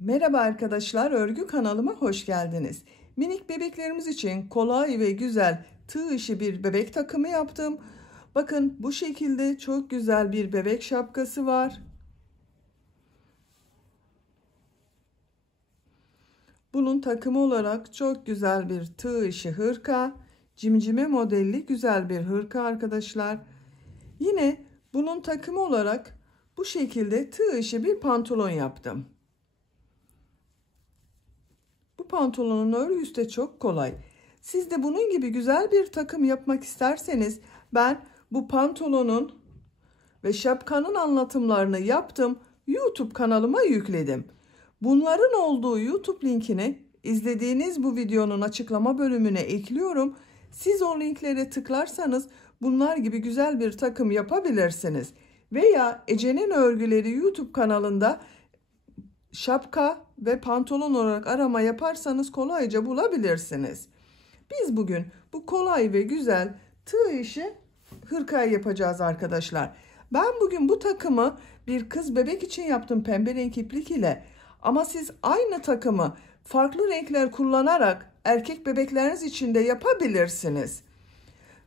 Merhaba arkadaşlar, örgü kanalıma hoş geldiniz. Minik bebeklerimiz için kolay ve güzel tığ işi bir bebek takımı yaptım. Bakın bu şekilde çok güzel bir bebek şapkası var. Bunun takımı olarak çok güzel bir tığ işi hırka, cimcime modelli güzel bir hırka arkadaşlar. Yine bunun takımı olarak bu şekilde tığ işi bir pantolon yaptım. Bu pantolonun örgüsü de çok kolay. Siz de bunun gibi güzel bir takım yapmak isterseniz ben bu pantolonun ve şapkanın anlatımlarını yaptım. YouTube kanalıma yükledim. Bunların olduğu YouTube linkini izlediğiniz bu videonun açıklama bölümüne ekliyorum. Siz o linklere tıklarsanız bunlar gibi güzel bir takım yapabilirsiniz. Veya Ece'nin Örgüleri YouTube kanalında şapka ve pantolon olarak arama yaparsanız kolayca bulabilirsiniz. Biz bugün bu kolay ve güzel tığ işi hırkayı yapacağız arkadaşlar. Ben bugün bu takımı bir kız bebek için yaptım pembe renk iplik ile. Ama siz aynı takımı farklı renkler kullanarak erkek bebekleriniz için de yapabilirsiniz.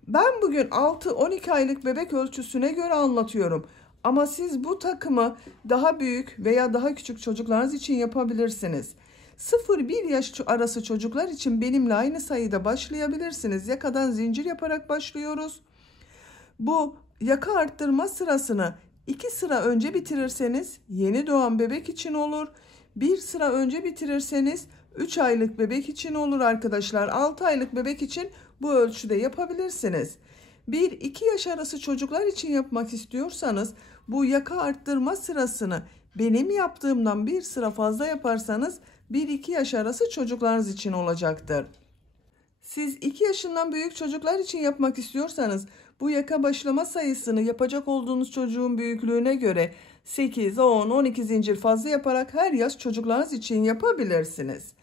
Ben bugün 6-12 aylık bebek ölçüsüne göre anlatıyorum. Ama siz bu takımı daha büyük veya daha küçük çocuklarınız için yapabilirsiniz. 0-1 yaş arası çocuklar için benimle aynı sayıda başlayabilirsiniz. Yakadan zincir yaparak başlıyoruz. Bu yaka arttırma sırasını 2 sıra önce bitirirseniz yeni doğan bebek için olur. 1 sıra önce bitirirseniz 3 aylık bebek için olur arkadaşlar. 6 aylık bebek için bu ölçüde yapabilirsiniz. 1-2 yaş arası çocuklar için yapmak istiyorsanız bu yaka arttırma sırasını benim yaptığımdan 1 sıra fazla yaparsanız 1-2 yaş arası çocuklarınız için olacaktır. Siz 2 yaşından büyük çocuklar için yapmak istiyorsanız bu yaka başlama sayısını yapacak olduğunuz çocuğun büyüklüğüne göre 8, 10, 12 zincir fazla yaparak her yaş çocuklarınız için yapabilirsiniz.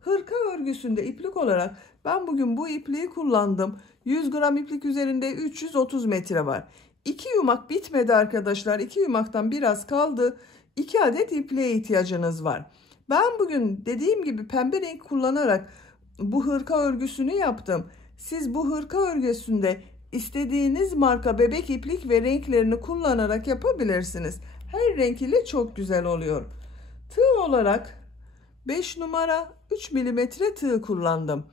Hırka örgüsünde iplik olarak ben bugün bu ipliği kullandım. 100 gram iplik üzerinde 330 metre var. 2 yumak bitmedi arkadaşlar. 2 yumaktan biraz kaldı. 2 adet ipliğe ihtiyacınız var. Ben bugün dediğim gibi pembe renk kullanarak bu hırka örgüsünü yaptım. Siz bu hırka örgüsünde istediğiniz marka bebek iplik ve renklerini kullanarak yapabilirsiniz. Her renk ile çok güzel oluyor. Tığ olarak 5 numara 3 milimetre tığ kullandım.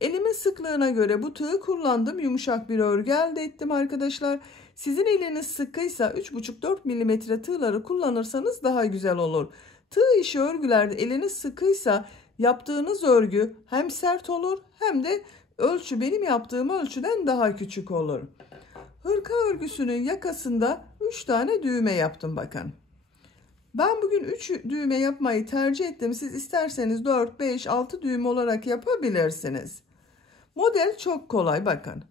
Elimin sıklığına göre bu tığı kullandım. Yumuşak bir örgü elde ettim arkadaşlar. Sizin eliniz sıkıysa 3,5-4 milimetre tığları kullanırsanız daha güzel olur. Tığ işi örgülerde eliniz sıkıysa yaptığınız örgü hem sert olur hem de ölçü benim yaptığım ölçüden daha küçük olur. Hırka örgüsünün yakasında 3 tane düğme yaptım bakın. Ben bugün 3 düğme yapmayı tercih ettim. Siz isterseniz 4, 5, 6 düğme olarak yapabilirsiniz. Model çok kolay bakın.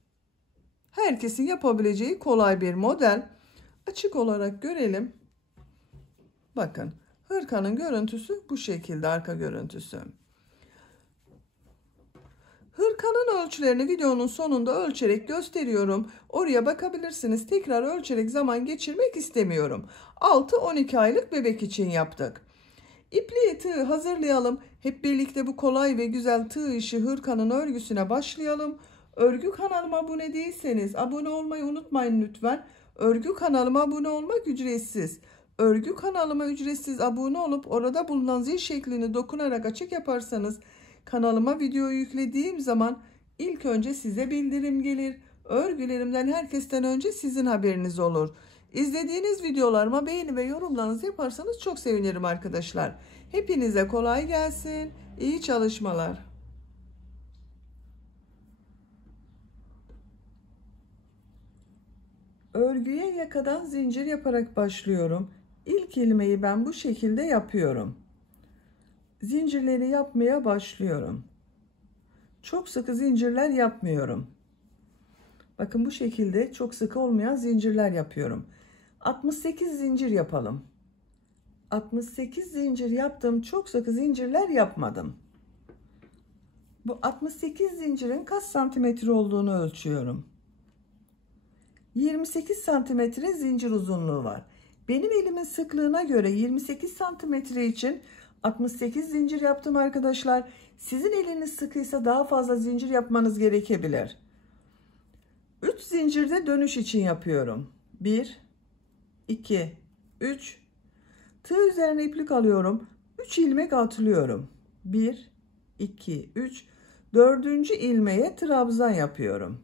Herkesin yapabileceği kolay bir model. Açık olarak görelim. Bakın hırkanın görüntüsü bu şekilde, arka görüntüsü. Hırkanın ölçülerini videonun sonunda ölçerek gösteriyorum. Oraya bakabilirsiniz. Tekrar ölçerek zaman geçirmek istemiyorum. 6-12 aylık bebek için yaptık. İpliği tığ hazırlayalım. Hep birlikte bu kolay ve güzel tığ işi hırkanın örgüsüne başlayalım. Örgü kanalıma abone değilseniz abone olmayı unutmayın lütfen. Örgü kanalıma abone olmak ücretsiz. Örgü kanalıma ücretsiz abone olup orada bulunan zil şeklini dokunarak açık yaparsanız kanalıma video yüklediğim zaman ilk önce size bildirim gelir. Örgülerimden herkesten önce sizin haberiniz olur. İzlediğiniz videolarıma beğeni ve yorumlarınızı yaparsanız çok sevinirim arkadaşlar. Hepinize kolay gelsin. İyi çalışmalar. Örgüye yakadan zincir yaparak başlıyorum. İlk ilmeği ben bu şekilde yapıyorum. Zincirleri yapmaya başlıyorum. Çok sıkı zincirler yapmıyorum. Bakın bu şekilde çok sıkı olmayan zincirler yapıyorum. 68 zincir yapalım. 68 zincir yaptım. Çok sıkı zincirler yapmadım. Bu 68 zincirin kaç santimetre olduğunu ölçüyorum. 28 santimetre zincir uzunluğu var. Benim elimin sıklığına göre 28 santimetre için 68 zincir yaptım arkadaşlar. Sizin eliniz sıkıysa daha fazla zincir yapmanız gerekebilir. 3 zincirde dönüş için yapıyorum. 1, 2, 3. Tığ üzerine iplik alıyorum. 3 ilmek atlıyorum. 1, 2, 3. Dördüncü ilmeğe trabzan yapıyorum.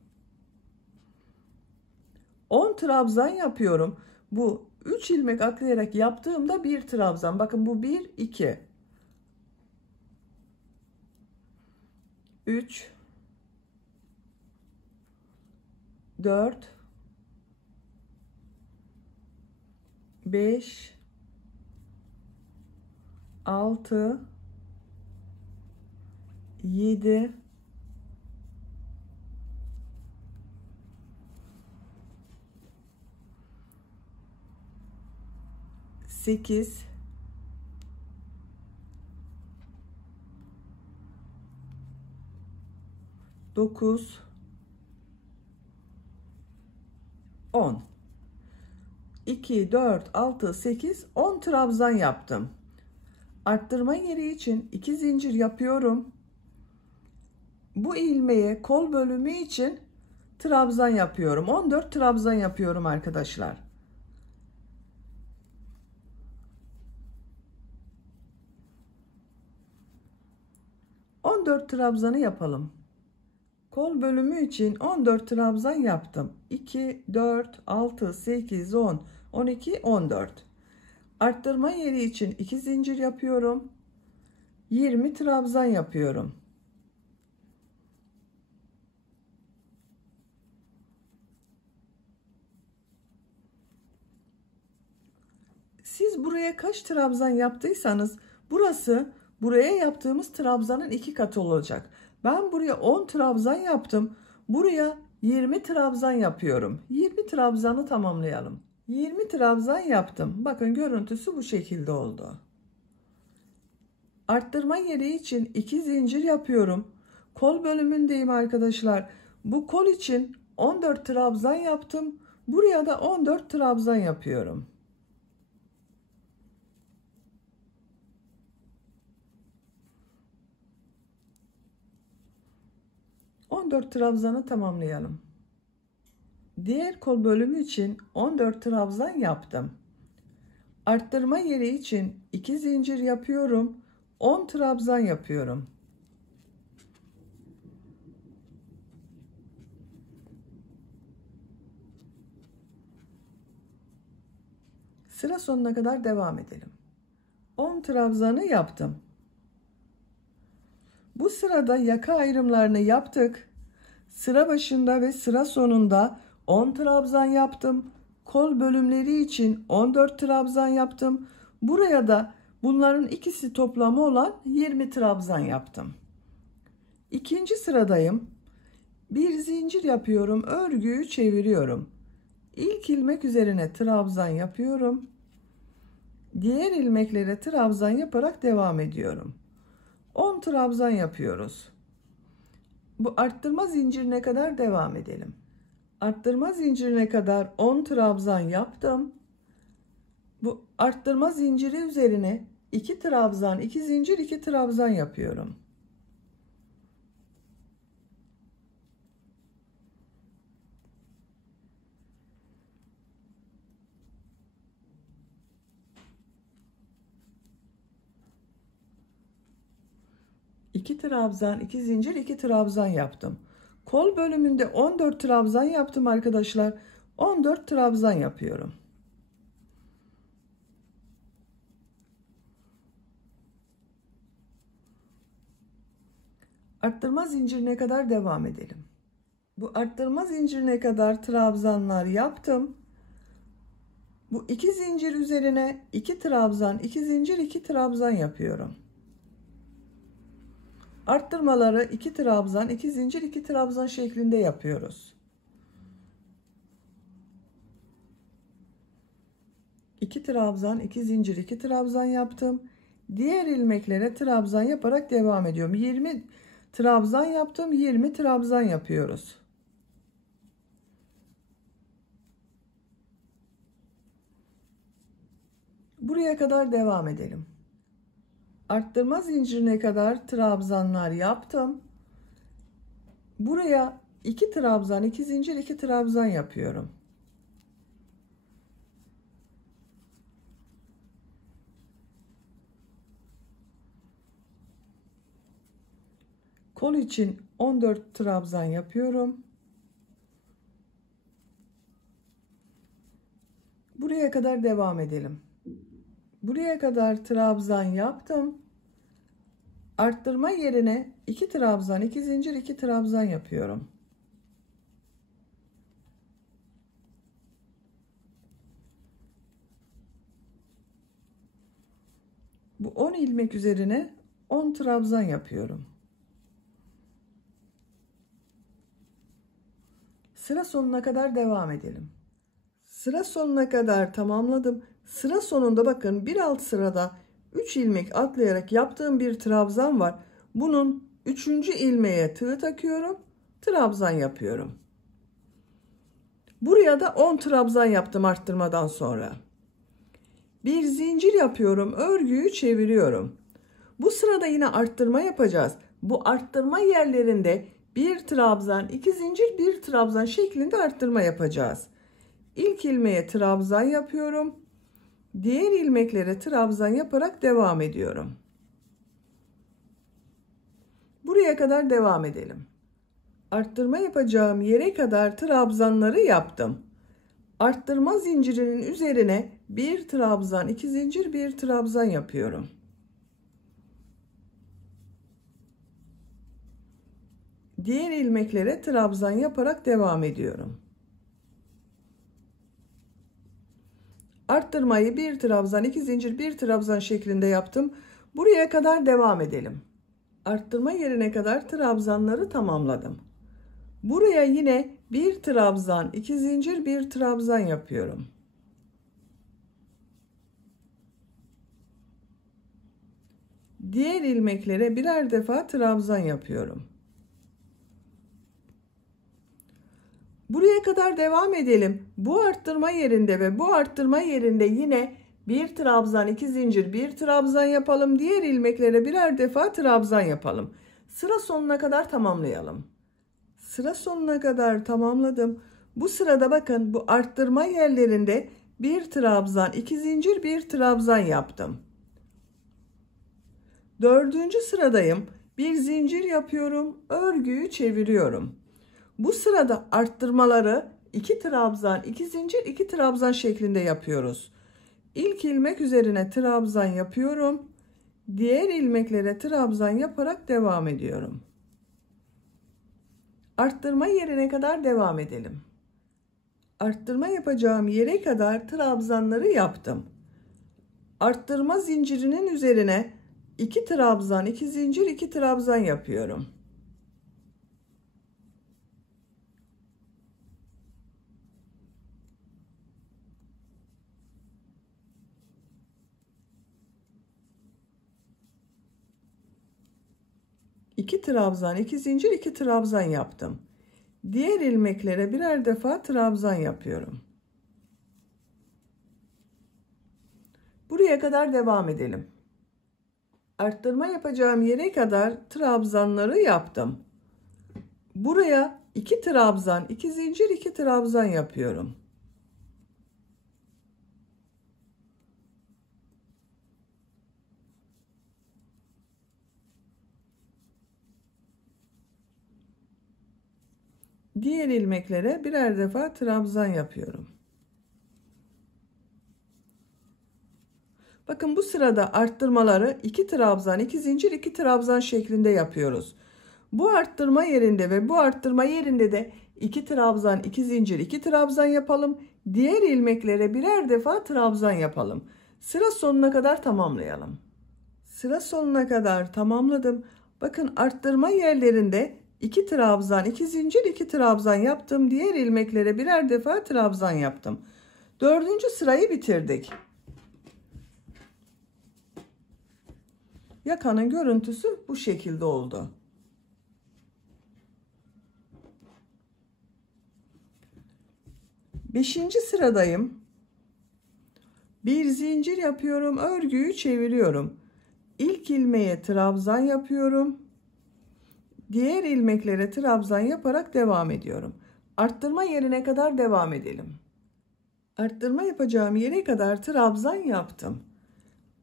10 trabzan yapıyorum. Bu 3 ilmek atlayarak yaptığımda bir trabzan. Bakın bu 1, 2, 3, 4, 5, 6, 7, 8, 9, 10. 2, 4, 6, 8, 10 trabzan yaptım. Arttırma yeri için 2 zincir yapıyorum. Bu ilmeğe kol bölümü için trabzan yapıyorum. 14 trabzan yapıyorum arkadaşlar. ...14 trabzanı yapalım. Kol bölümü için 14 trabzan yaptım. 2, 4, 6, 8, 10, 12, 14. Arttırma yeri için 2 zincir yapıyorum. 20 trabzan yapıyorum. Siz buraya kaç trabzan yaptıysanız burası buraya yaptığımız trabzanın 2 katı olacak. Ben buraya 10 trabzan yaptım. Buraya 20 trabzan yapıyorum. 20 trabzanı tamamlayalım. 20 trabzan yaptım. Bakın görüntüsü bu şekilde oldu. Arttırma yeri için 2 zincir yapıyorum. Kol bölümündeyim arkadaşlar. Bu kol için 14 trabzan yaptım. Buraya da 14 trabzan yapıyorum. ...14 trabzanı tamamlayalım. Diğer kol bölümü için 14 trabzan yaptım. Arttırma yeri için 2 zincir yapıyorum. 10 trabzan yapıyorum. Sıra sonuna kadar devam edelim. 10 trabzanı yaptım. Bu sırada yaka ayrımlarını yaptık. Sıra başında ve sıra sonunda 10 trabzan yaptım. Kol bölümleri için 14 trabzan yaptım. Buraya da bunların ikisi toplamı olan 20 trabzan yaptım. İkinci sıradayım. Bir zincir yapıyorum. Örgüyü çeviriyorum. İlk ilmek üzerine trabzan yapıyorum. Diğer ilmeklere trabzan yaparak devam ediyorum. 10 trabzan yapıyoruz. Bu arttırma zincirine kadar devam edelim. Arttırma zincirine kadar 10 trabzan yaptım. Bu arttırma zinciri üzerine 2 trabzan, 2 zincir, 2 trabzan yapıyorum. İki trabzan, 2 zincir, 2 trabzan yaptım. Kol bölümünde 14 trabzan yaptım arkadaşlar. 14 trabzan yapıyorum. Arttırma zincirine kadar devam edelim. Bu arttırma zincirine kadar trabzanlar yaptım. Bu 2 zincir üzerine 2 trabzan, 2 zincir, 2 trabzan yapıyorum. Arttırmaları 2 trabzan, 2 zincir, 2 trabzan şeklinde yapıyoruz. 2 trabzan, 2 zincir, 2 trabzan yaptım. Diğer ilmeklere trabzan yaparak devam ediyorum. 20 trabzan yaptım, 20 trabzan yapıyoruz. Buraya kadar devam edelim. Arttırma zincirine kadar trabzanlar yaptım. Buraya 2 trabzan, 2 zincir, 2 trabzan yapıyorum. Kol için 14 trabzan yapıyorum. Buraya kadar devam edelim. Buraya kadar trabzan yaptım. Arttırma yerine 2 trabzan, 2 zincir, 2 trabzan yapıyorum. Bu 10 ilmek üzerine 10 trabzan yapıyorum. Sıra sonuna kadar devam edelim. Sıra sonuna kadar tamamladım. Sıra sonunda bakın bir alt sırada 3 ilmek atlayarak yaptığım bir trabzan var. Bunun 3. ilmeğe tığ takıyorum. Trabzan yapıyorum. Buraya da 10 trabzan yaptım arttırmadan sonra. Bir zincir yapıyorum. Örgüyü çeviriyorum. Bu sırada yine arttırma yapacağız. Bu arttırma yerlerinde bir trabzan, 2 zincir, bir trabzan şeklinde arttırma yapacağız. İlk ilmeğe trabzan yapıyorum. Diğer ilmeklere trabzan yaparak devam ediyorum. Buraya kadar devam edelim. Arttırma yapacağım yere kadar trabzanları yaptım. Arttırma zincirinin üzerine bir trabzan, 2 zincir, bir trabzan yapıyorum. Diğer ilmeklere trabzan yaparak devam ediyorum. Arttırmayı bir trabzan, 2 zincir, bir trabzan şeklinde yaptım. Buraya kadar devam edelim. Arttırma yerine kadar trabzanları tamamladım. Buraya yine bir trabzan, 2 zincir, bir trabzan yapıyorum. Diğer ilmeklere birer defa trabzan yapıyorum. Buraya kadar devam edelim. Bu arttırma yerinde ve bu arttırma yerinde yine bir trabzan, 2 zincir, bir trabzan yapalım. Diğer ilmeklere birer defa trabzan yapalım. Sıra sonuna kadar tamamlayalım. Sıra sonuna kadar tamamladım. Bu sırada bakın bu arttırma yerlerinde bir trabzan, 2 zincir, bir trabzan yaptım. 4. sıradayım. Bir zincir yapıyorum. Örgüyü çeviriyorum. Bu sırada arttırmaları 2 trabzan, 2 zincir, 2 trabzan şeklinde yapıyoruz. İlk ilmek üzerine trabzan yapıyorum. Diğer ilmeklere trabzan yaparak devam ediyorum. Arttırma yerine kadar devam edelim. Arttırma yapacağım yere kadar trabzanları yaptım. Arttırma zincirinin üzerine 2 trabzan, 2 zincir, 2 trabzan yapıyorum. İki trabzan, 2 zincir, 2 trabzan yaptım. Diğer ilmeklere birer defa trabzan yapıyorum. Buraya kadar devam edelim. Arttırma yapacağım yere kadar trabzanları yaptım. Buraya 2 trabzan, 2 zincir, 2 trabzan yapıyorum. Diğer ilmeklere birer defa trabzan yapıyorum. Bakın bu sırada arttırmaları 2 trabzan, 2 zincir, 2 trabzan şeklinde yapıyoruz. Bu arttırma yerinde ve bu arttırma yerinde de 2 trabzan, 2 zincir, 2 trabzan yapalım. Diğer ilmeklere birer defa trabzan yapalım. Sıra sonuna kadar tamamlayalım. Sıra sonuna kadar tamamladım. Bakın arttırma yerlerinde 2 trabzan, 2 zincir, 2 trabzan yaptım. Diğer ilmeklere birer defa trabzan yaptım. 4. sırayı bitirdik. Yakanın görüntüsü bu şekilde oldu. Beşinci sıradayım. Bir zincir yapıyorum, örgüyü çeviriyorum. İlk ilmeğe trabzan yapıyorum. Diğer ilmeklere trabzan yaparak devam ediyorum. Arttırma yerine kadar devam edelim. Arttırma yapacağım yere kadar trabzan yaptım.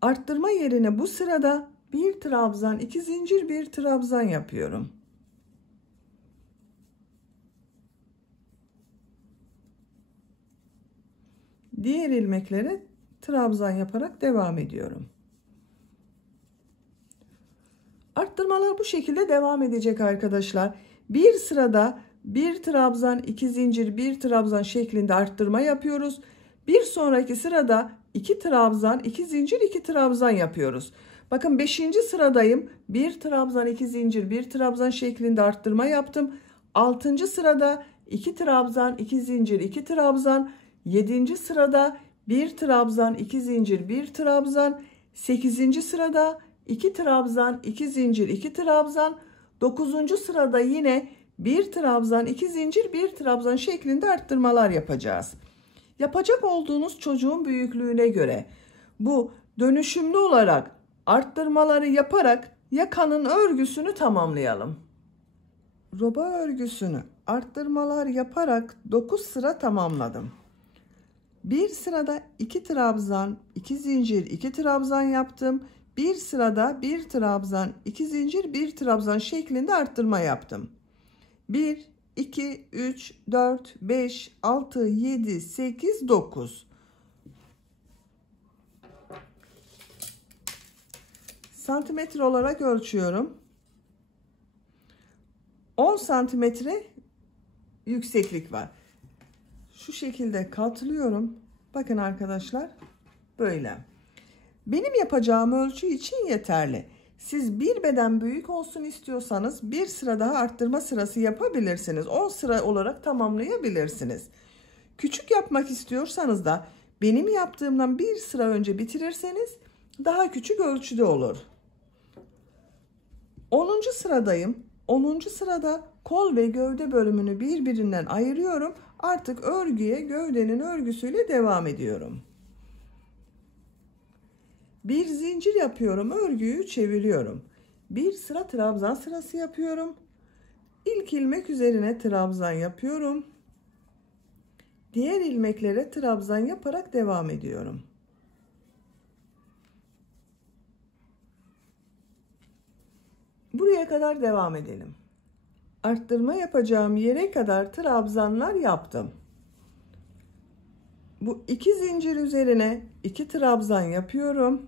Arttırma yerine bu sırada bir trabzan, 2 zincir, bir trabzan yapıyorum. Diğer ilmeklere trabzan yaparak devam ediyorum. Arttırmalar bu şekilde devam edecek arkadaşlar. Bir sırada bir trabzan, 2 zincir, bir trabzan şeklinde arttırma yapıyoruz. Bir sonraki sırada 2 trabzan, 2 zincir, 2 trabzan yapıyoruz. Bakın 5. sıradayım. Bir trabzan, 2 zincir, bir trabzan şeklinde arttırma yaptım. 6. sırada 2 trabzan, 2 zincir, 2 trabzan. 7. sırada bir trabzan, 2 zincir, bir trabzan. 8. sırada 2 trabzan, 2 zincir, 2 trabzan. 9. sırada yine bir trabzan, 2 zincir, bir trabzan şeklinde arttırmalar yapacağız. Yapacak olduğunuz çocuğun büyüklüğüne göre bu dönüşümlü olarak arttırmaları yaparak yakanın örgüsünü tamamlayalım. Roba örgüsünü arttırmalar yaparak 9 sıra tamamladım. Bir sırada 2 trabzan, 2 zincir, 2 trabzan yaptım. Bir sırada bir trabzan, 2 zincir, bir trabzan şeklinde arttırma yaptım. 1, 2, 3, 4, 5, 6, 7, 8, 9. Santimetre olarak ölçüyorum. 10 santimetre yükseklik var. Şu şekilde katlıyorum. Bakın arkadaşlar, böyle. Benim yapacağım ölçü için yeterli. Siz bir beden büyük olsun istiyorsanız bir sıra daha arttırma sırası yapabilirsiniz. 10 sıra olarak tamamlayabilirsiniz. Küçük yapmak istiyorsanız da benim yaptığımdan bir sıra önce bitirirseniz daha küçük ölçüde olur. 10. sıradayım. 10. sırada kol ve gövde bölümünü birbirinden ayırıyorum. Artık örgüye gövdenin örgüsüyle devam ediyorum. Bir zincir yapıyorum, örgüyü çeviriyorum. Bir sıra trabzan sırası yapıyorum. İlk ilmek üzerine trabzan yapıyorum. Diğer ilmeklere trabzan yaparak devam ediyorum. Buraya kadar devam edelim. Arttırma yapacağım yere kadar trabzanlar yaptım. Bu 2 zincir üzerine 2 trabzan yapıyorum.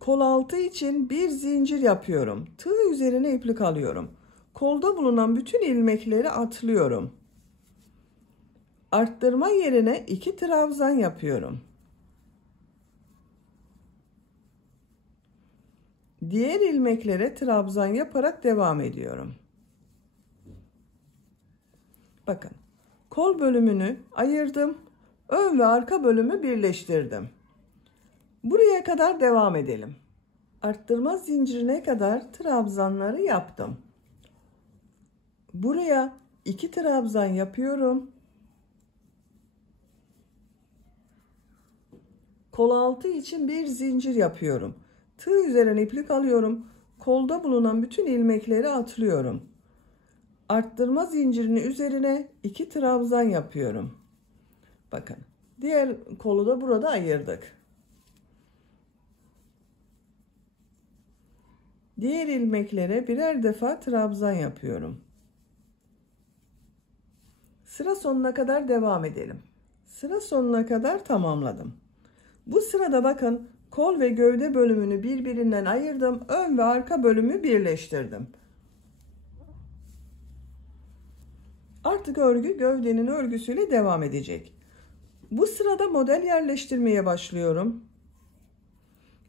Kol altı için bir zincir yapıyorum. Tığ üzerine iplik alıyorum. Kolda bulunan bütün ilmekleri atlıyorum. Arttırma yerine 2 trabzan yapıyorum. Diğer ilmeklere trabzan yaparak devam ediyorum. Bakın, kol bölümünü ayırdım. Ön ve arka bölümü birleştirdim. Buraya kadar devam edelim. Arttırma zincirine kadar trabzanları yaptım. Buraya 2 trabzan yapıyorum. Kol altı için bir zincir yapıyorum. Tığ üzerine iplik alıyorum. Kolda bulunan bütün ilmekleri atlıyorum. Arttırma zincirinin üzerine 2 trabzan yapıyorum. Bakın, diğer kolu da burada ayırdık. Diğer ilmeklere birer defa trabzan yapıyorum. Sıra sonuna kadar devam edelim. Sıra sonuna kadar tamamladım. Bu sırada bakın, kol ve gövde bölümünü birbirinden ayırdım. Ön ve arka bölümü birleştirdim. Artık örgü gövdenin örgüsüyle devam edecek. Bu sırada model yerleştirmeye başlıyorum.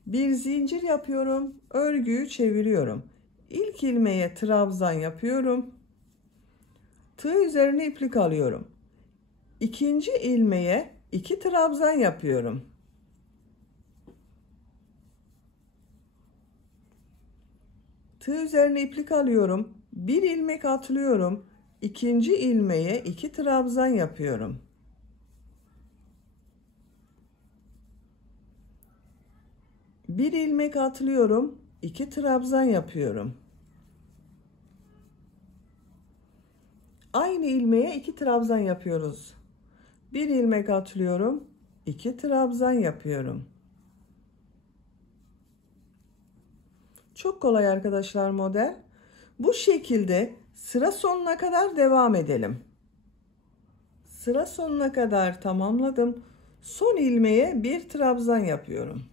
Bir zincir yapıyorum. Örgüyü çeviriyorum. İlk ilmeğe trabzan yapıyorum. Tığ üzerine iplik alıyorum. İkinci ilmeğe 2 trabzan yapıyorum. Tığ üzerine iplik alıyorum. Bir ilmek atlıyorum. İkinci ilmeğe 2 trabzan yapıyorum. Bir ilmek atlıyorum, 2 trabzan yapıyorum. Aynı ilmeğe 2 trabzan yapıyoruz. Bir ilmek atlıyorum, 2 trabzan yapıyorum. Çok kolay arkadaşlar model. Bu şekilde sıra sonuna kadar devam edelim. Sıra sonuna kadar tamamladım. Son ilmeğe bir trabzan yapıyorum.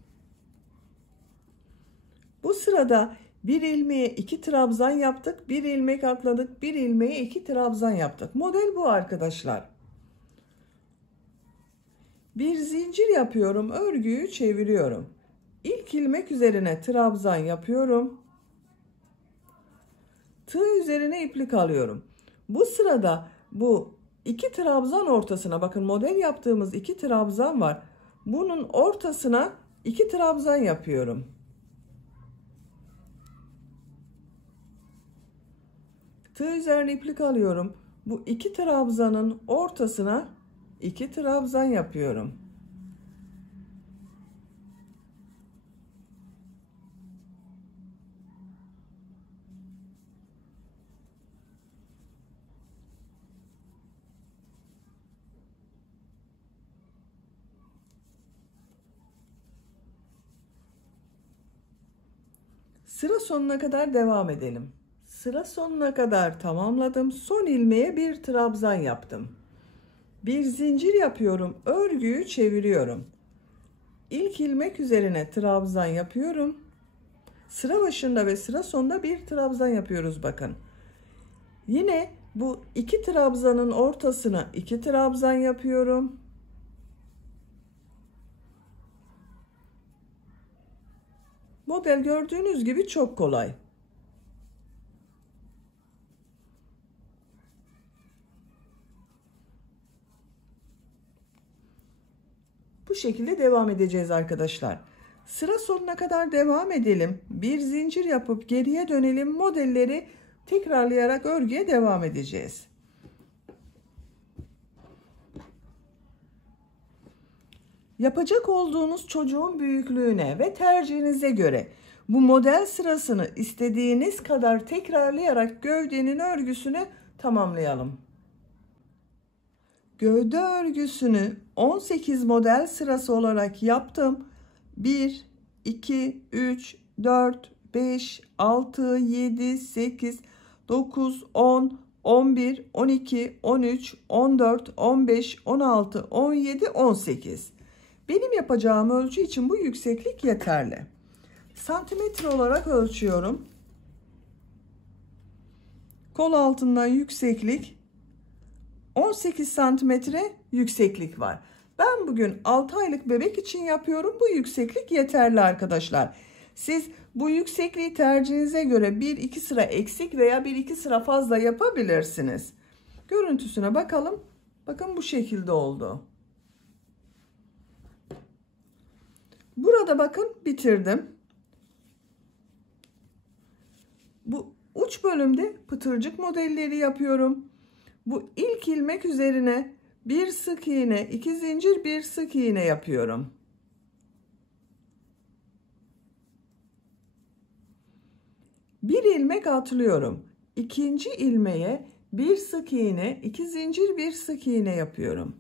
Bu sırada bir ilmeğe 2 trabzan yaptık. Bir ilmek atladık. Bir ilmeğe 2 trabzan yaptık. Model bu arkadaşlar. Bir zincir yapıyorum. Örgüyü çeviriyorum. İlk ilmek üzerine trabzan yapıyorum. Tığ üzerine iplik alıyorum. Bu sırada bu 2 trabzan ortasına, bakın model yaptığımız 2 trabzan var. Bunun ortasına 2 trabzan yapıyorum. Tığ üzerine iplik alıyorum. Bu 2 trabzanın ortasına 2 trabzan yapıyorum. Sıra sonuna kadar devam edelim. Sıra sonuna kadar tamamladım. Son ilmeğe bir trabzan yaptım. Bir zincir yapıyorum. Örgüyü çeviriyorum. İlk ilmek üzerine trabzan yapıyorum. Sıra başında ve sıra sonunda bir trabzan yapıyoruz bakın. Yine bu 2 trabzanın ortasına 2 trabzan yapıyorum. Model gördüğünüz gibi çok kolay. Bu şekilde devam edeceğiz arkadaşlar. Sıra sonuna kadar devam edelim. Bir zincir yapıp geriye dönelim. Modelleri tekrarlayarak örgüye devam edeceğiz. Yapacak olduğunuz çocuğun büyüklüğüne ve tercihinize göre bu model sırasını istediğiniz kadar tekrarlayarak gövdenin örgüsünü tamamlayalım. Gövde örgüsünü 18 model sırası olarak yaptım. 1, 2, 3, 4, 5, 6, 7, 8, 9, 10, 11, 12, 13, 14, 15, 16, 17, 18. Benim yapacağım ölçü için bu yükseklik yeterli. Santimetre olarak ölçüyorum. Kol altından yükseklik 18 santimetre yükseklik var. Ben bugün 6 aylık bebek için yapıyorum. Bu yükseklik yeterli arkadaşlar. Siz bu yüksekliği tercihinize göre 1-2 sıra eksik veya 1-2 sıra fazla yapabilirsiniz. Görüntüsüne bakalım. Bakın bu şekilde oldu. Burada bakın bitirdim. Bu uç bölümde pıtırcık modelleri yapıyorum. Bu ilk ilmek üzerine bir sık iğne, 2 zincir, bir sık iğne yapıyorum. Bir ilmek atlıyorum. İkinci ilmeğe bir sık iğne, 2 zincir, bir sık iğne yapıyorum.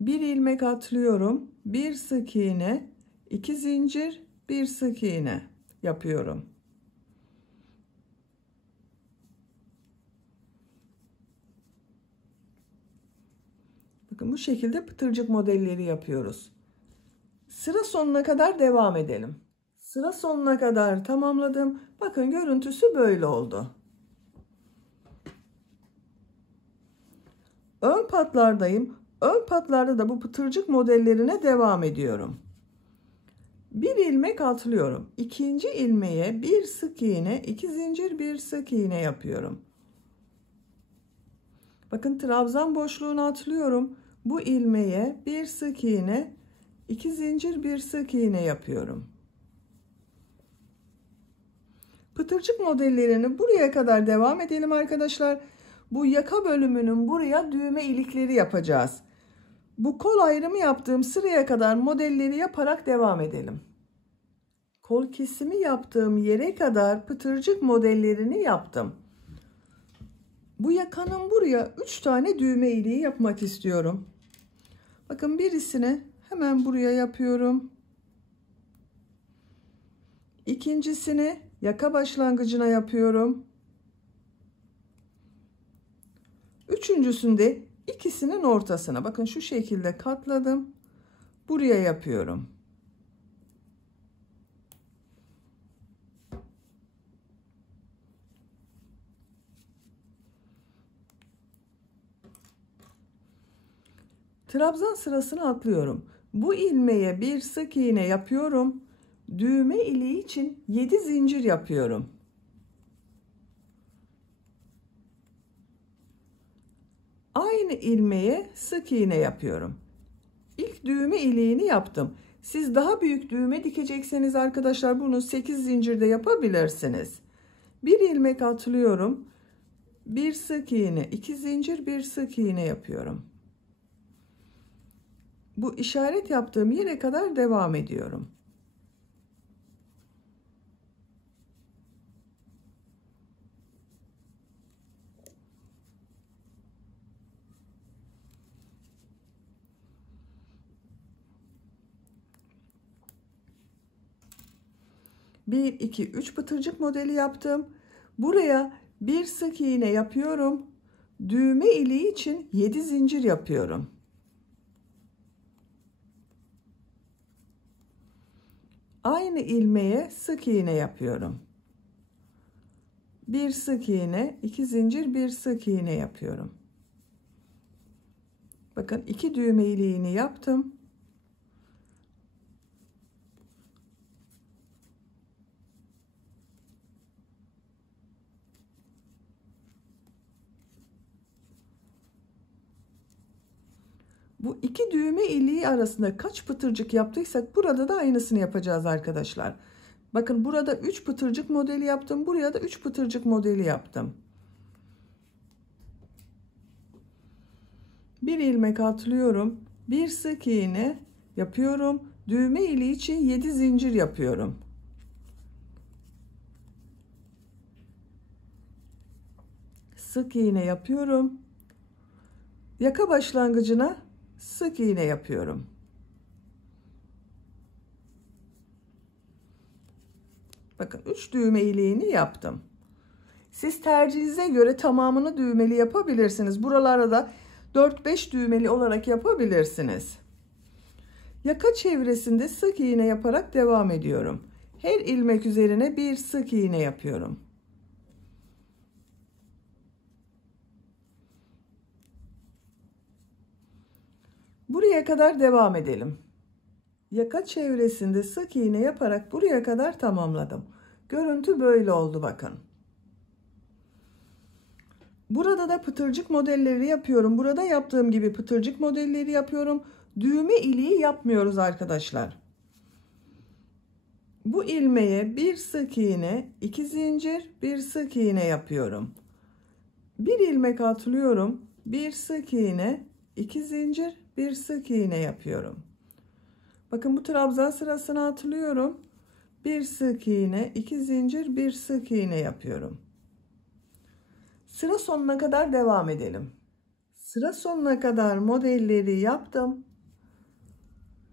Bir ilmek atlıyorum. Bir sık iğne, 2 zincir, bir sık iğne yapıyorum. Bakın bu şekilde pıtırcık modelleri yapıyoruz. Sıra sonuna kadar devam edelim. Sıra sonuna kadar tamamladım. Bakın görüntüsü böyle oldu. Ön patlardayım. Ön patlarda da bu pıtırcık modellerine devam ediyorum. Bir ilmek atlıyorum. İkinci ilmeğe bir sık iğne, 2 zincir, bir sık iğne yapıyorum. Bakın trabzan boşluğunu atlıyorum. Bu ilmeğe bir sık iğne, 2 zincir, bir sık iğne yapıyorum. Pıtırcık modellerini buraya kadar devam edelim arkadaşlar. Bu yaka bölümünün buraya düğme ilikleri yapacağız. Bu kol ayrımı yaptığım sıraya kadar modelleri yaparak devam edelim. Kol kesimi yaptığım yere kadar pıtırcık modellerini yaptım. Bu yakanın buraya 3 tane düğme iliği yapmak istiyorum. Bakın birisini hemen buraya yapıyorum. İkincisini yaka başlangıcına yapıyorum. Üçüncüsünde ikisinin ortasına. Bakın şu şekilde katladım. Buraya yapıyorum. Trabzan sırasını atlıyorum. Bu ilmeğe bir sık iğne yapıyorum. Düğme iliği için 7 zincir yapıyorum. Aynı ilmeğe sık iğne yapıyorum. İlk düğme iliğini yaptım. Siz daha büyük düğme dikecekseniz arkadaşlar bunu 8 zincirde yapabilirsiniz. Bir ilmek atlıyorum. Bir sık iğne, 2 zincir, bir sık iğne yapıyorum. Bu işaret yaptığım yere kadar devam ediyorum. Bir, iki, üç pıtırcık modeli yaptım. Buraya bir sık iğne yapıyorum. Düğme iliği için 7 zincir yapıyorum. Aynı ilmeğe sık iğne yapıyorum. Bir sık iğne, 2 zincir, bir sık iğne yapıyorum. Bakın 2 düğme iliğini yaptım. Bu 2 düğme iliği arasında kaç pıtırcık yaptıysak burada da aynısını yapacağız arkadaşlar. Bakın burada 3 pıtırcık modeli yaptım. Buraya da 3 pıtırcık modeli yaptım. Bir ilmek atlıyorum. Bir sık iğne yapıyorum. Düğme iliği için 7 zincir yapıyorum. Sık iğne yapıyorum. Yaka başlangıcına sık iğne yapıyorum. Bakın 3 düğme iliğini yaptım. Siz tercihinize göre tamamını düğmeli yapabilirsiniz. Buralarda da 4-5 düğmeli olarak yapabilirsiniz. Yaka çevresinde sık iğne yaparak devam ediyorum. Her ilmek üzerine bir sık iğne yapıyorum. Buraya kadar devam edelim. Yaka çevresinde sık iğne yaparak buraya kadar tamamladım. Görüntü böyle oldu bakın. Burada da pıtırcık modelleri yapıyorum. Burada yaptığım gibi pıtırcık modelleri yapıyorum. Düğme iliği yapmıyoruz arkadaşlar. Bu ilmeğe bir sık iğne, 2 zincir, bir sık iğne yapıyorum. Bir ilmek atlıyorum. Bir sık iğne, 2 zincir, bir sık iğne yapıyorum. Bakın bu trabzan sırasına atlıyorum. Bir sık iğne, 2 zincir, bir sık iğne yapıyorum. Sıra sonuna kadar devam edelim. Sıra sonuna kadar modelleri yaptım.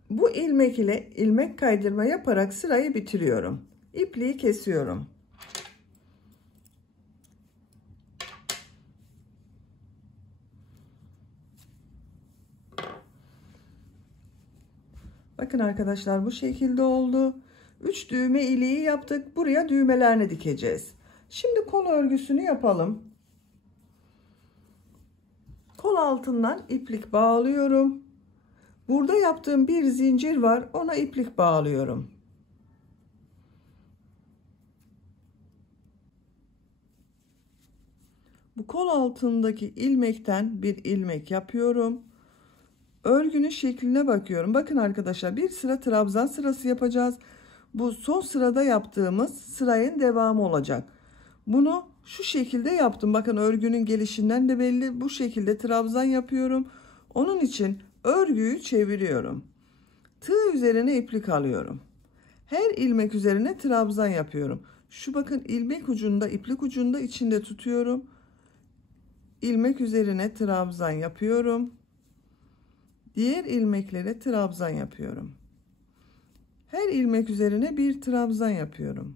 Bu ilmek ile ilmek kaydırma yaparak sırayı bitiriyorum. İpliği kesiyorum. Bakın arkadaşlar bu şekilde oldu. 3 düğme iliği yaptık. Buraya düğmelerini dikeceğiz. Şimdi kol örgüsünü yapalım. Kol altından iplik bağlıyorum. Burada yaptığım bir zincir var. Ona iplik bağlıyorum. Bu kol altındaki ilmekten bir ilmek yapıyorum. Örgünün şekline bakıyorum. Bakın arkadaşlar bir sıra trabzan sırası yapacağız. Bu son sırada yaptığımız sıranın devamı olacak. Bunu şu şekilde yaptım. Bakın örgünün gelişinden de belli. Bu şekilde trabzan yapıyorum. Onun için Örgüyü çeviriyorum. Tığ üzerine iplik alıyorum. Her ilmek üzerine trabzan yapıyorum. Şu bakın ilmek ucunda, iplik ucunda içinde tutuyorum. İlmek üzerine trabzan yapıyorum. Diğer ilmeklere trabzan yapıyorum. Her ilmek üzerine bir trabzan yapıyorum.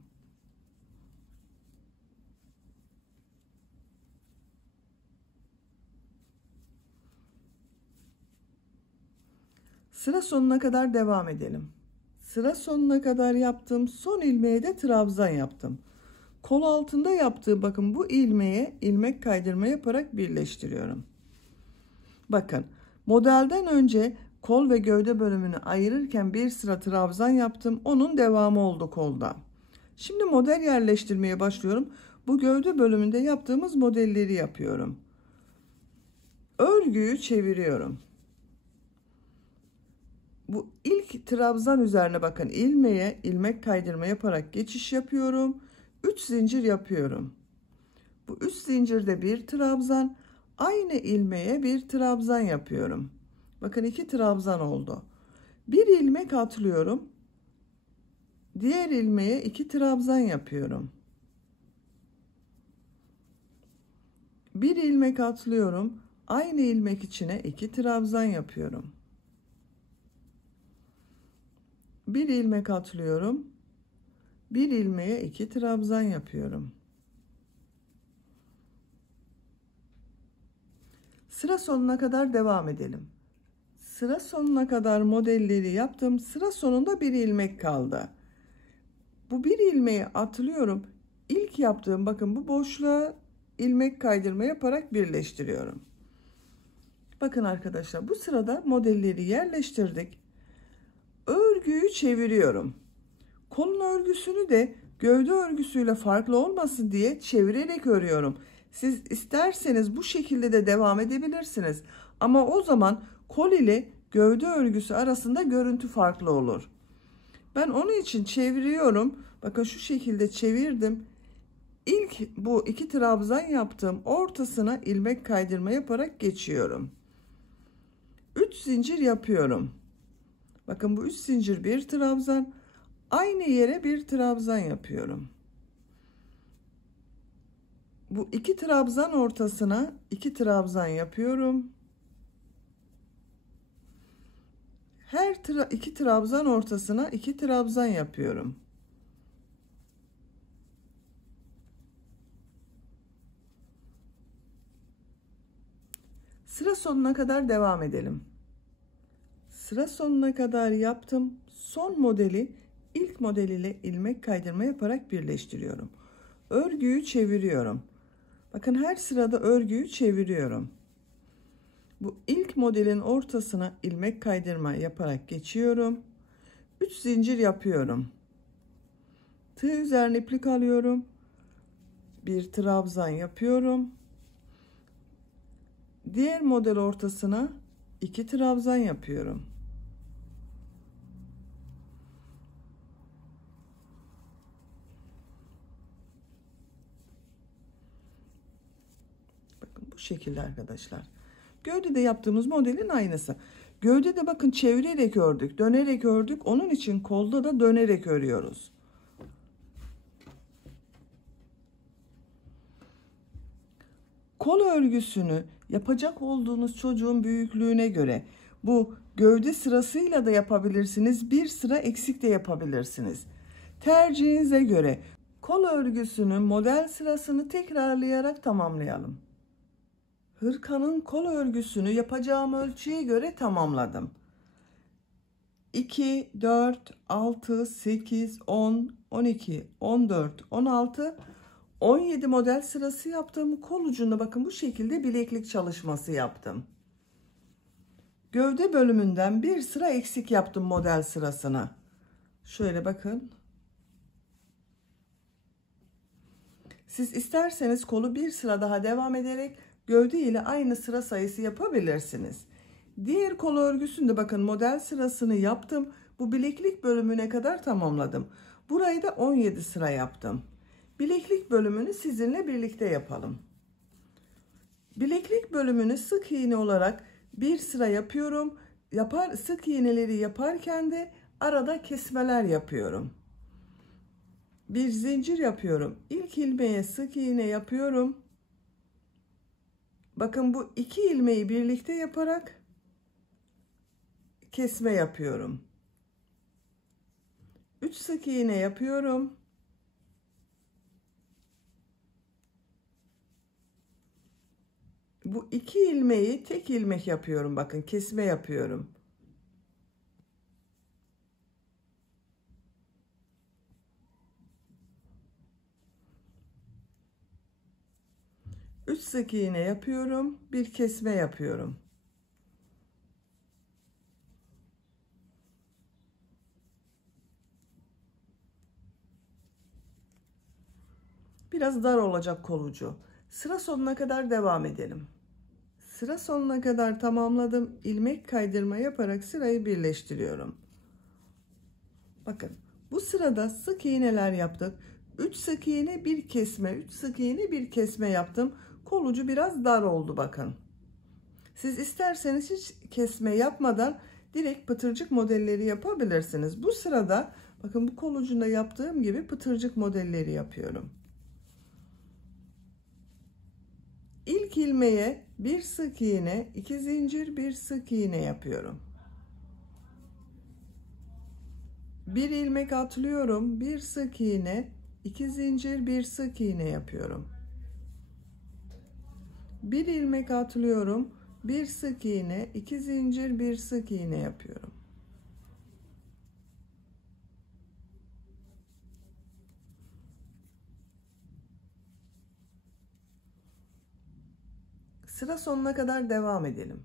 Sıra sonuna kadar devam edelim. Sıra sonuna kadar yaptım. Son ilmeğe de trabzan yaptım. Kol altında yaptığı bakın bu ilmeğe ilmek kaydırma yaparak birleştiriyorum. Bakın modelden önce kol ve gövde bölümünü ayırırken bir sıra trabzan yaptım. Onun devamı oldu kolda. Şimdi model yerleştirmeye başlıyorum. Bu gövde bölümünde yaptığımız modelleri yapıyorum. Örgüyü çeviriyorum. Bu ilk trabzan üzerine bakın ilmeğe ilmek kaydırma yaparak geçiş yapıyorum. 3 zincir yapıyorum. Bu 3 zincirde bir trabzan, aynı ilmeğe bir trabzan yapıyorum. Bakın 2 trabzan oldu. Bir ilmek atlıyorum. Diğer ilmeğe 2 trabzan yapıyorum. Bir ilmek atlıyorum. Aynı ilmek içine 2 trabzan yapıyorum. Bir ilmek atlıyorum. Bir ilmeğe 2 trabzan yapıyorum. Sıra sonuna kadar devam edelim. Sıra sonuna kadar modelleri yaptım. Sıra sonunda bir ilmek kaldı. Bu bir ilmeği atlıyorum. İlk yaptığım bakın bu boşluğa ilmek kaydırma yaparak birleştiriyorum. Bakın arkadaşlar bu sırada modelleri yerleştirdik. Örgüyü çeviriyorum. Kolun örgüsünü de gövde örgüsüyle farklı olmasın diye çevirerek örüyorum. Siz isterseniz bu şekilde de devam edebilirsiniz. Ama o zaman kol ile gövde örgüsü arasında görüntü farklı olur. Ben onun için çeviriyorum. Bakın şu şekilde çevirdim. İlk bu 2 trabzan yaptım. Ortasına ilmek kaydırma yaparak geçiyorum. 3 zincir yapıyorum. Bakın bu 3 zincir bir trabzan. Aynı yere bir trabzan yapıyorum. Bu 2 trabzan ortasına 2 trabzan yapıyorum. Her 2 trabzan ortasına 2 trabzan yapıyorum. Sıra sonuna kadar devam edelim. Sıra sonuna kadar yaptım. Son modeli ilk model ile ilmek kaydırma yaparak birleştiriyorum. Örgüyü çeviriyorum. Bakın her sırada örgüyü çeviriyorum. Bu ilk modelin ortasına ilmek kaydırma yaparak geçiyorum. 3 zincir yapıyorum. Tığ üzerine iplik alıyorum. Bir trabzan yapıyorum. Diğer model ortasına 2 trabzan yapıyorum. Bakın bu şekilde arkadaşlar. Gövdede yaptığımız modelin aynısı. Gövdede bakın çevirerek ördük, dönerek ördük. Onun için kolda da dönerek örüyoruz. Kol örgüsünü yapacak olduğunuz çocuğun büyüklüğüne göre bu gövde sırasıyla da yapabilirsiniz. Bir sıra eksik de yapabilirsiniz. Tercihinize göre kol örgüsünün model sırasını tekrarlayarak tamamlayalım. Hırkanın kol örgüsünü yapacağım ölçüye göre tamamladım. 2, 4, 6, 8, 10, 12, 14, 16, 17 model sırası yaptım. Kol ucunda bakın bu şekilde bileklik çalışması yaptım. Gövde bölümünden bir sıra eksik yaptım model sırasına. Şöyle bakın. Siz isterseniz kolu bir sıra daha devam ederek gövde ile aynı sıra sayısı yapabilirsiniz. Diğer kol örgüsünde bakın model sırasını yaptım. Bu bileklik bölümüne kadar tamamladım. Burayı da 17 sıra yaptım. Bileklik bölümünü sizinle birlikte yapalım. Bileklik bölümünü sık iğne olarak bir sıra yapıyorum. sık iğneleri yaparken de arada kesmeler yapıyorum. Bir zincir yapıyorum. İlk ilmeğe sık iğne yapıyorum. Bakın bu iki ilmeği birlikte yaparak kesme yapıyorum. 3 sık iğne yapıyorum. Bu iki ilmeği tek ilmek yapıyorum. Bakın kesme yapıyorum. Üç sık iğne yapıyorum. Bir kesme yapıyorum. Biraz dar olacak kolucu. Sıra sonuna kadar devam edelim. Sıra sonuna kadar tamamladım. İlmek kaydırma yaparak sırayı birleştiriyorum. Bakın bu sırada sık iğneler yaptık. 3 sık iğne bir kesme, 3 sık iğne bir kesme yaptım. Kolucu biraz dar oldu bakın. Siz isterseniz hiç kesme yapmadan direkt pıtırcık modelleri yapabilirsiniz. Bu sırada bakın bu kolucunda yaptığım gibi pıtırcık modelleri yapıyorum. İlk ilmeğe bir sık iğne, 2 zincir, bir sık iğne yapıyorum. Bir ilmek atlıyorum, bir sık iğne, 2 zincir, bir sık iğne yapıyorum. Bir ilmek atlıyorum, bir sık iğne, 2 zincir, bir sık iğne yapıyorum. Sıra sonuna kadar devam edelim.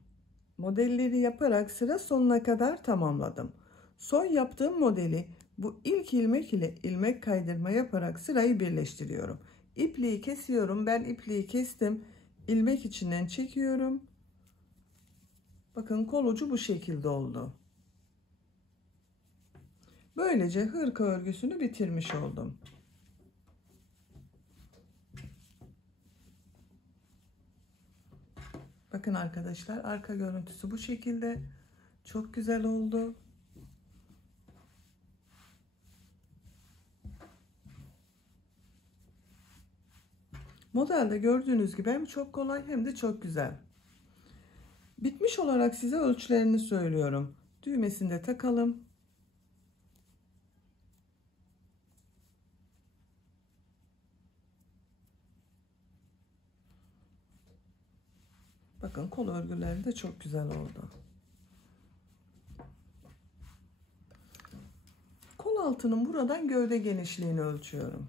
Modelleri yaparak sıra sonuna kadar tamamladım. Son yaptığım modeli bu ilk ilmek ile ilmek kaydırma yaparak sırayı birleştiriyorum. İpliği kesiyorum. Ben ipliği kestim. İlmek içinden çekiyorum. Bakın kolucu bu şekilde oldu. Böylece hırka örgüsünü bitirmiş oldum. Bakın arkadaşlar, arka görüntüsü bu şekilde. Çok güzel oldu. Modelde gördüğünüz gibi hem çok kolay hem de çok güzel. Bitmiş olarak size ölçülerini söylüyorum. Düğmesini de takalım. Bakın kol örgüleri de çok güzel oldu. Kol altının buradan gövde genişliğini ölçüyorum.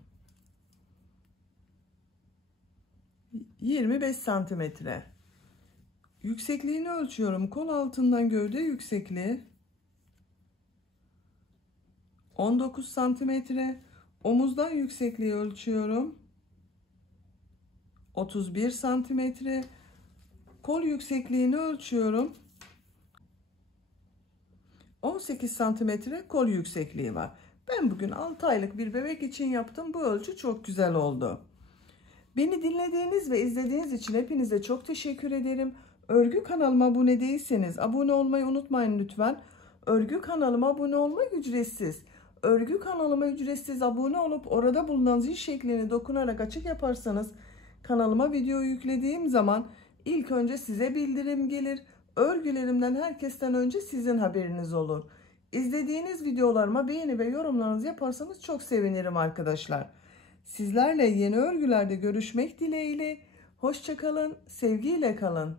25 santimetre. Yüksekliğini ölçüyorum. Kol altından gövde yüksekliği 19 santimetre. Omuzdan yüksekliği ölçüyorum. 31 santimetre. Kol yüksekliğini ölçüyorum. 18 santimetre kol yüksekliği var. Ben bugün 6 aylık bir bebek için yaptım. Bu ölçü çok güzel oldu. Beni dinlediğiniz ve izlediğiniz için hepinize çok teşekkür ederim. Örgü kanalıma abone değilseniz abone olmayı unutmayın lütfen. Örgü kanalıma abone olmak ücretsiz. Örgü kanalıma ücretsiz abone olup orada bulunan zil şeklini dokunarak açık yaparsanız kanalıma video yüklediğim zaman ilk önce size bildirim gelir. Örgülerimden herkesten önce sizin haberiniz olur. İzlediğiniz videolarıma beğeni ve yorumlarınızı yaparsanız çok sevinirim arkadaşlar. Sizlerle yeni örgülerde görüşmek dileğiyle. Hoşça kalın, sevgiyle kalın.